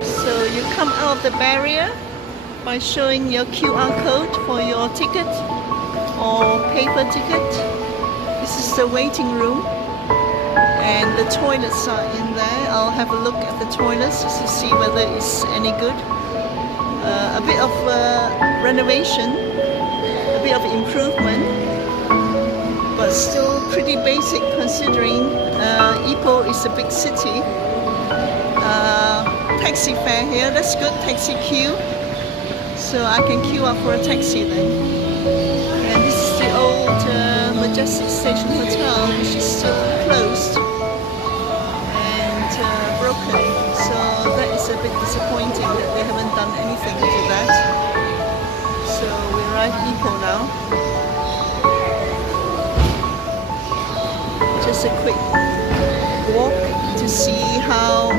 So you come out of the barrier by showing your QR code for your ticket or paper ticket. This is the waiting room and the toilets are in there. I'll have a look at the toilets just to see whether it's any good. A bit of renovation, a bit of improvement, but still pretty basic considering Ipoh is a big city. Taxi fare here, that's good, taxi queue. So I can queue up for a taxi then. And this is the old Majestic Station Hotel, which is still closed and broken. So that is a bit disappointing that they haven't done anything to that. So we arrive Ipoh now. Just a quick walk to see how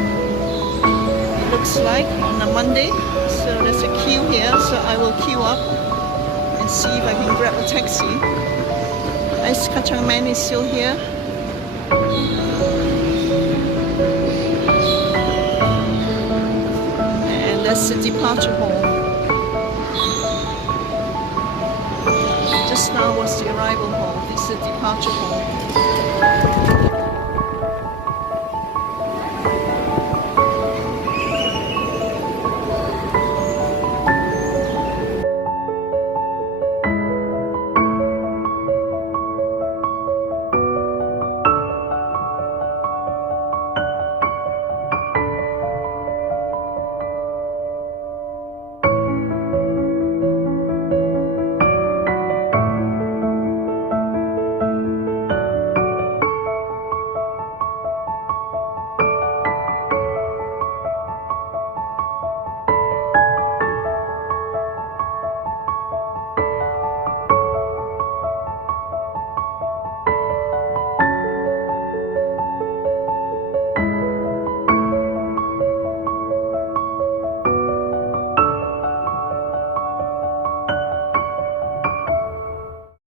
it looks like on a Monday. So there's a queue here, so I will queue up and see if I can grab a taxi. Ice Kacang Man is still here. And that's the departure hall. Just now was the arrival hall. This is the departure hall.